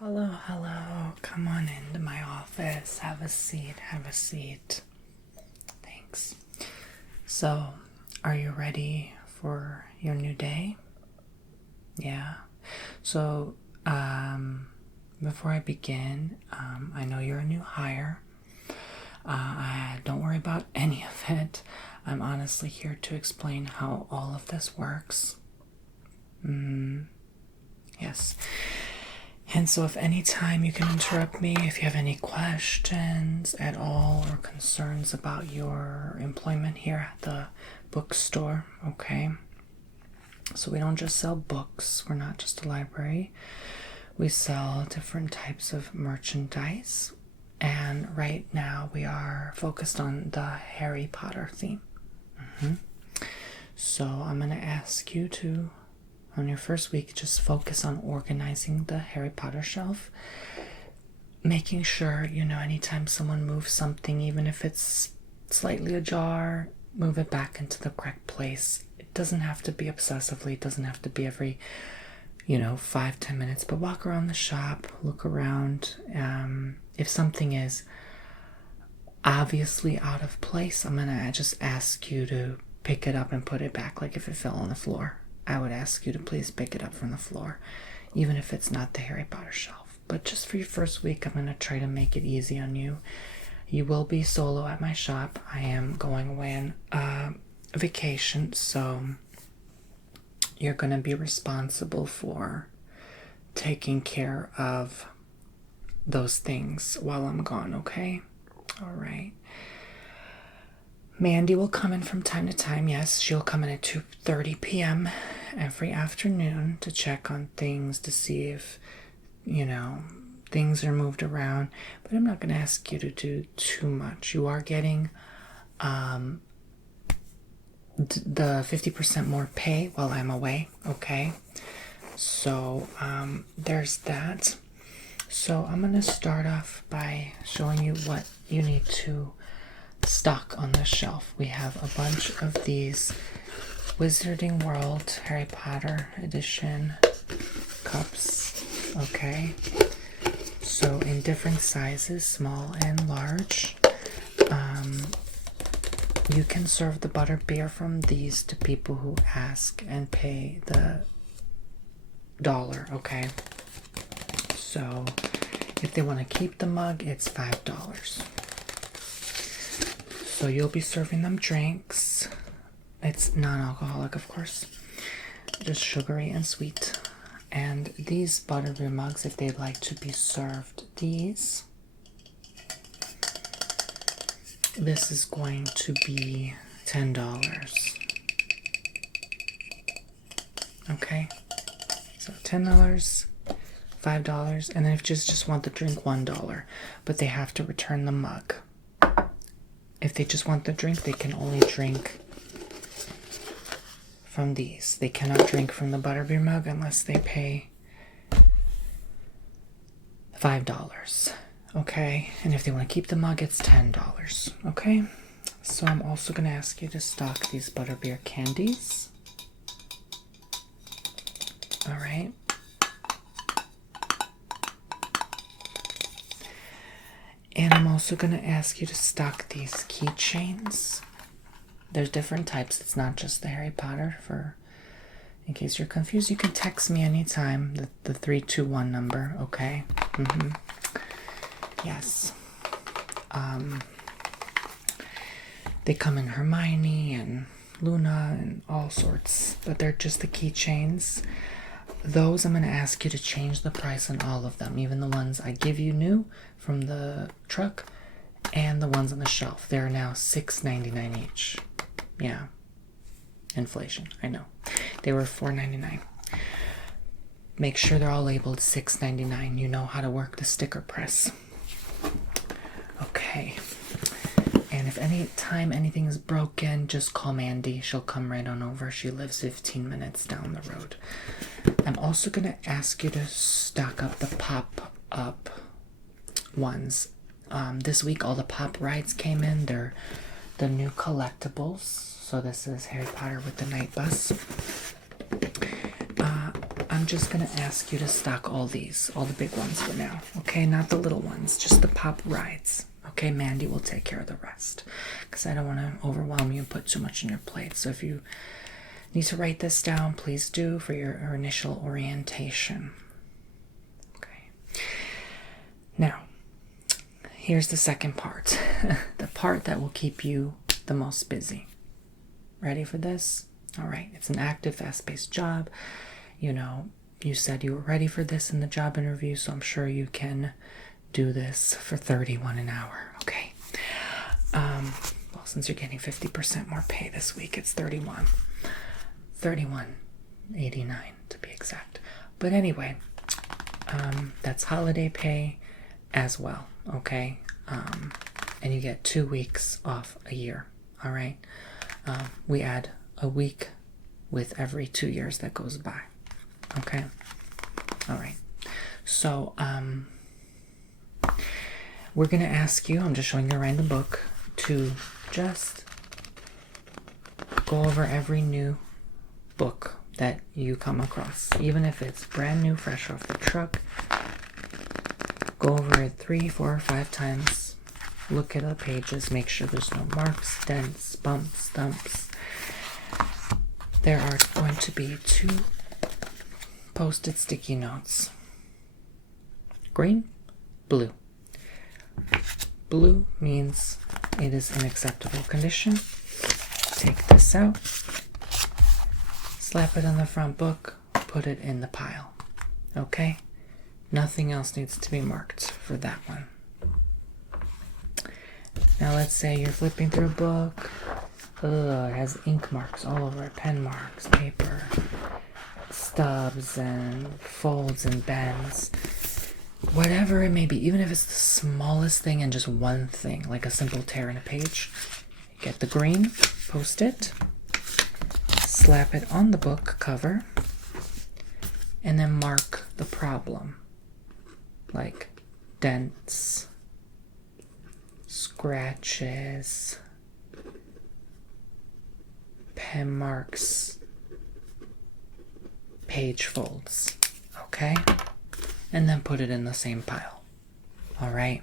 Hello, hello. Come on into my office. Have a seat. Have a seat. Thanks. So, are you ready for your new day? Yeah. So, before I begin, I know you're a new hire. Don't worry about any of it. I'm honestly here to explain how all of this works. Yes. And so if any time you can interrupt me if you have any questions at all or concerns about your employment here at the bookstore, okay? So we don't just sell books. We're not just a library. We sell different types of merchandise. And right now we are focused on the Harry Potter theme. So I'm going to ask you to, on your first week, just focus on organizing the Harry Potter shelf. Making sure, anytime someone moves something, even if it's slightly ajar, move it back into the correct place. It doesn't have to be obsessively. It doesn't have to be every, 5-10 minutes. But walk around the shop, look around. If something is obviously out of place, I'm going to just ask you to pick it up and put it back. Like if it fell on the floor, I would ask you to please pick it up from the floor, even if it's not the Harry Potter shelf. But just for your first week, I'm going to try to make it easy on you. You will be solo at my shop. I am going away on vacation, so you're going to be responsible for taking care of those things while I'm gone, okay? All right. Mandy will come in from time to time. Yes, she'll come in at 2:30 p.m. every afternoon to check on things, to see if, things are moved around. But I'm not going to ask you to do too much. You are getting the 50% more pay while I'm away, okay? So there's that. So I'm going to start off by showing you what you need to stock on the shelf. We have a bunch of these Wizarding World Harry Potter edition cups, okay? So in different sizes, small and large. You can serve the butterbeer from these to people who ask and pay the $1, okay? So if they want to keep the mug, it's $5. So you'll be serving them drinks. It's non-alcoholic, of course. Just sugary and sweet. And these butterbeer mugs, if they'd like to be served these, this is going to be $10. Okay? So $10, $5, and then if you just want the drink, $1. But they have to return the mug. If they just want the drink, they can only drink from these. They cannot drink from the butterbeer mug unless they pay $5. Okay? And if they want to keep the mug, it's $10. Okay? So I'm also going to ask you to stock these butterbeer candies. Alright? And I'm also going to ask you to stock these keychains. There's different types. It's not just the Harry Potter. In case you're confused, you can text me anytime. The 321 number, okay? Yes. They come in Hermione and Luna and all sorts. But they're just the keychains. Those I'm going to ask you to change the price on all of them. Even the ones I give you new from the truck and the ones on the shelf. They're now $6.99 each. Yeah. Inflation, I know. They were $4.99. Make sure they're all labeled $6.99. You know how to work the sticker press. Okay. And if any time anything is broken, just call Mandy. She'll come right on over. She lives 15 minutes down the road. I'm also going to ask you to stock up the pop-up ones. This week, all the pop rides came in. They're the new collectibles. So this is Harry Potter with the Night Bus. I'm just going to ask you to stock all these, all the big ones for now, okay? Not the little ones, just the pop rides. Okay, Mandy will take care of the rest because I don't want to overwhelm you and put too much on your plate. So if you need to write this down, please do for your initial orientation. Okay. Now, here's the second part, the part that will keep you the most busy. Ready for this? All right, it's an active, fast-paced job. You know, you said you were ready for this in the job interview, so I'm sure you can do this for $31 an hour, okay? Well, since you're getting 50% more pay this week, it's $31.89 to be exact. But anyway, that's holiday pay as well, okay? And you get 2 weeks off a year, all right? We add a week with every 2 years that goes by, okay? All right. So, we're going to ask you, I'm just showing you a random book, to just go over every new book that you come across. Even if it's brand new, fresh off the truck, go over it 3, 4, or 5 times. Look at the pages, make sure there's no marks, dents, bumps, stumps. There are going to be 2 posted sticky notes. Green, blue. Blue means it is in acceptable condition. Take this out, slap it on the front book, put it in the pile. Okay? Nothing else needs to be marked for that one. Now let's say you're flipping through a book. It has ink marks all over it, pen marks, paper, stubs and folds and bends. Whatever it may be, even if it's the smallest thing and just one thing, like a simple tear in a page, get the green, post it, slap it on the book cover, and then mark the problem, like dents, scratches, pen marks, page folds, okay? And then put it in the same pile. All right.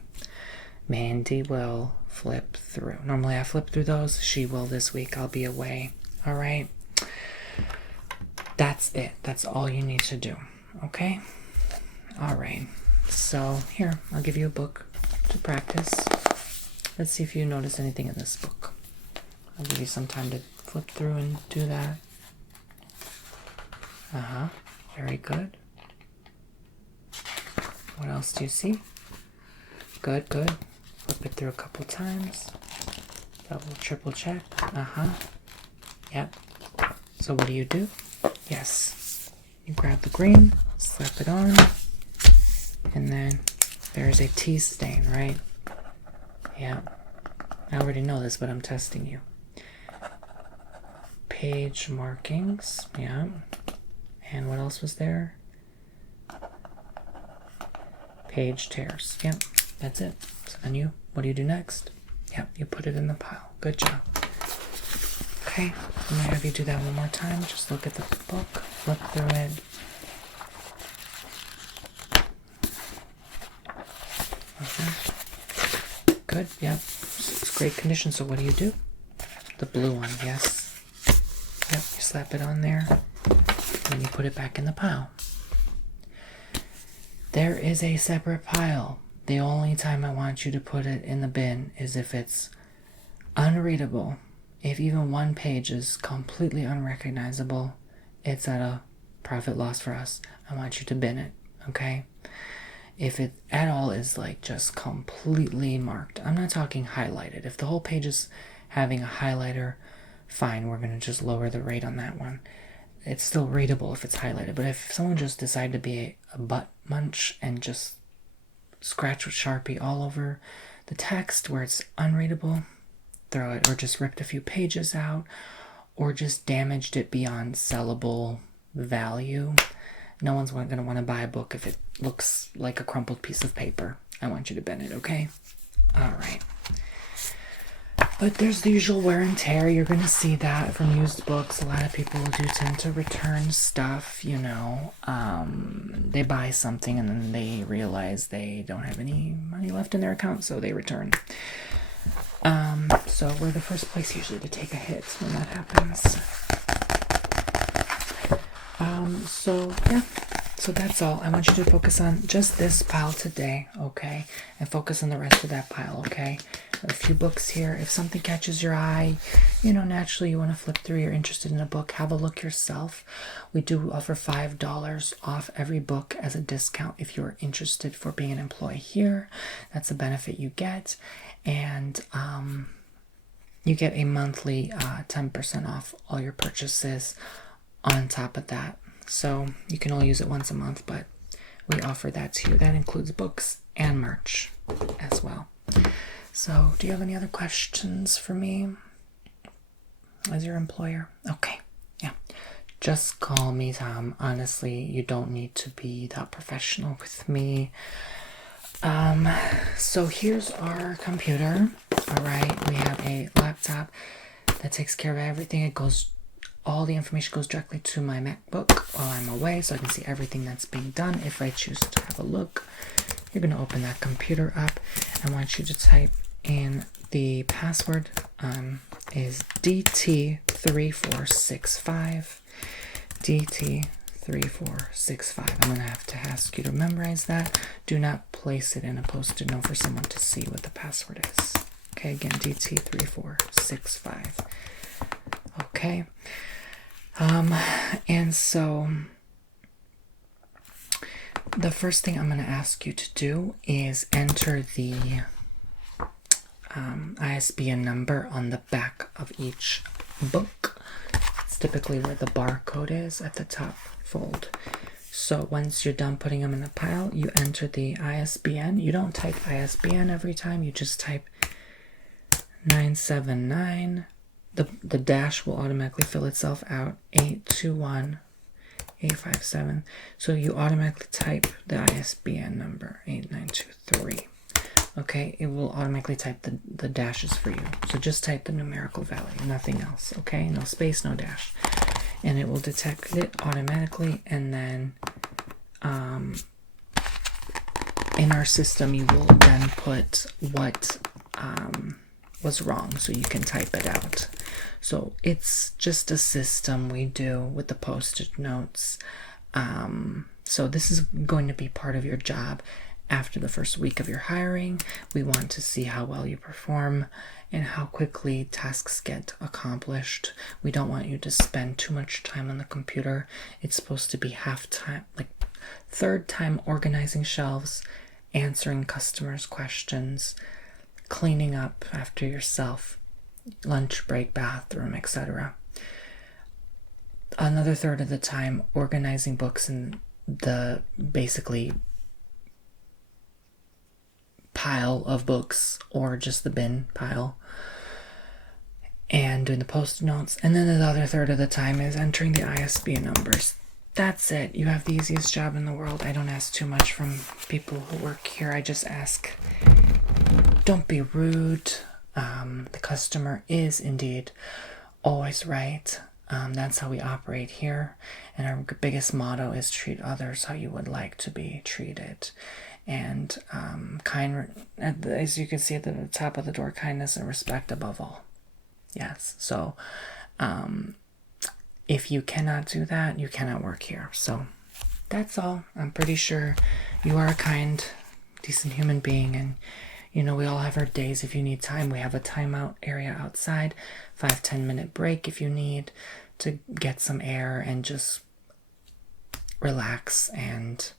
Mandy will flip through. Normally I flip through those. She will this week. I'll be away. All right. That's it. That's all you need to do. Okay. All right. So here, I'll give you a book to practice. Let's see if you notice anything in this book. I'll give you some time to flip through and do that. Very good. What else do you see? Good, good. Flip it through a couple times. Double, triple check. Yep. So what do? Yes. You grab the green, slap it on, and then there's a tea stain, right? Yeah. I already know this, but I'm testing you. Page markings. Yeah. And what else was there? Page tears. Yep, that's it. So then what do you do next? Yep, you put it in the pile. Good job. Okay, I'm gonna have you do that one more time. Just look at the book, flip through it. Okay. Good, yep. It's great condition. So what do? The blue one, yes. Yep, you slap it on there, and then you put it back in the pile. There is a separate pile. The only time I want you to put it in the bin is if it's unreadable. If even one page is completely unrecognizable, it's at a profit loss for us. I want you to bin it, okay? If it at all is like just completely marked, I'm not talking highlighted. If the whole page is having a highlighter, fine, we're going to just lower the rate on that one. It's still readable if it's highlighted, but if someone just decided to be a butt munch and just scratch with Sharpie all over the text where it's unreadable, throw it, or just ripped a few pages out, or just damaged it beyond sellable value, no one's going to want to buy a book if it looks like a crumpled piece of paper. I want you to bin it, okay? All right. But there's the usual wear and tear. You're going to see that from used books. A lot of people do tend to return stuff, you know. They buy something and then they realize they don't have any money left in their account, so they return. So we're the first place usually to take a hit when that happens. So yeah, so that's all. I want you to focus on just this pile today, okay? And focus on the rest of that pile, okay? A few books here. If something catches your eye, you know, naturally you want to flip through, you're interested in a book, have a look yourself. We do offer $5 off every book as a discount if you're interested for being an employee here. That's a benefit you get. And you get a monthly 10% off all your purchases on top of that. So you can only use it once a month, but we offer that to you. That includes books and merch as well. So do you have any other questions for me as your employer? Okay, yeah. Just call me Tom. Honestly, you don't need to be that professional with me. So here's our computer. All right, we have a laptop that takes care of everything. All the information goes directly to my MacBook while I'm away, so I can see everything that's being done. If I choose to have a look, you're going to open that computer up. I want you to type in the password is DT3465. DT3465. I'm going to have to ask you to memorize that. Do not place it in a post-it note for someone to see what the password is. Okay, again, DT3465. Okay. And so the first thing I'm going to ask you to do is enter the ISBN number on the back of each book. It's typically where the barcode is at the top fold. So once you're done putting them in the pile, you enter the ISBN. You don't type ISBN every time, you just type 979. The dash will automatically fill itself out, 821-857. So you automatically type the ISBN number, 8923. Okay, it will automatically type the dashes for you. So just type the numerical value, nothing else, okay? No space, no dash. And it will detect it automatically, and then in our system you will then put what was wrong so you can type it out. So it's just a system we do with the post-it notes. So this is going to be part of your job. After the first week of your hiring, we want to see how well you perform and how quickly tasks get accomplished. We don't want you to spend too much time on the computer. It's supposed to be half time, like third time organizing shelves, answering customers' questions, cleaning up after yourself, lunch break, bathroom, etc. Another third of the time organizing books in the basically pile of books or just the bin pile and doing the post notes. And then the other third of the time is entering the ISBN numbers. That's it. You have the easiest job in the world. I don't ask too much from people who work here. I just ask, don't be rude. The customer is indeed always right. That's how we operate here. And our biggest motto is treat others how you would like to be treated. And as you can see at the top of the door, kindness and respect above all. Yes. So if you cannot do that, you cannot work here. So that's all. I'm pretty sure you are a kind, decent human being, and you know, we all have our days. If you need time, we have a timeout area outside, 5-10 minute break if you need to get some air and just relax and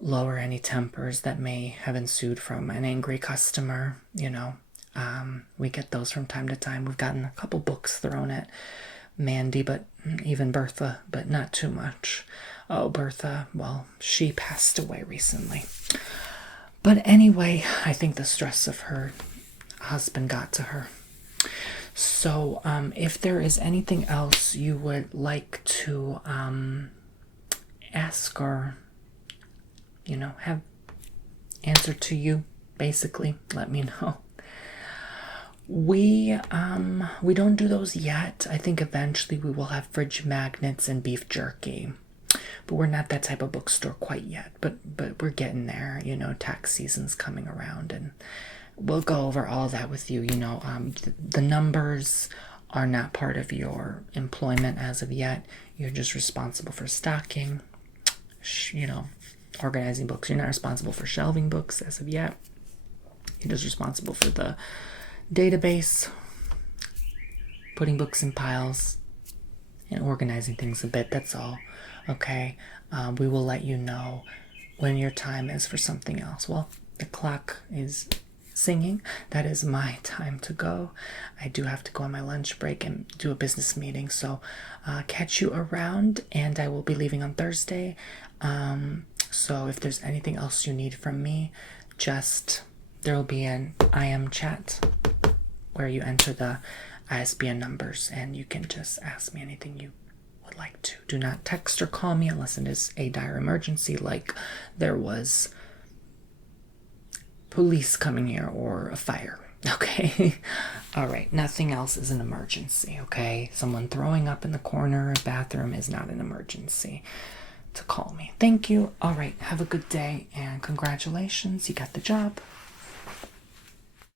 lower any tempers that may have ensued from an angry customer. You know, we get those from time to time. We've gotten a couple books thrown at Mandy, but even Bertha, but not too much. Oh, Bertha, well, she passed away recently. But anyway, I think the stress of her husband got to her. So if there is anything else you would like to ask or, you know, have answered to you, basically, let me know. We don't do those yet. I think eventually we will have fridge magnets and beef jerky. But we're not that type of bookstore quite yet. But we're getting there. You know, tax season's coming around, and we'll go over all that with you. You know, the numbers are not part of your employment as of yet. You're just responsible for stocking, you know, organizing books. You're not responsible for shelving books as of yet. You're just responsible for the database, putting books in piles, and organizing things a bit. That's all. Okay? We will let you know when your time is for something else. Well, the clock is singing. That is my time to go. I do have to go on my lunch break and do a business meeting. So catch you around, and I will be leaving on Thursday. So if there's anything else you need from me, there will be an IM chat where you enter the ISBN numbers, and you can just ask me anything you would like to. Do not text or call me unless it is a dire emergency, like there was police coming here or a fire. Okay? All right. Nothing else is an emergency. Okay? Someone throwing up in the corner of the bathroom is not an emergency to call me. Thank you. All right. Have a good day, and congratulations. You got the job.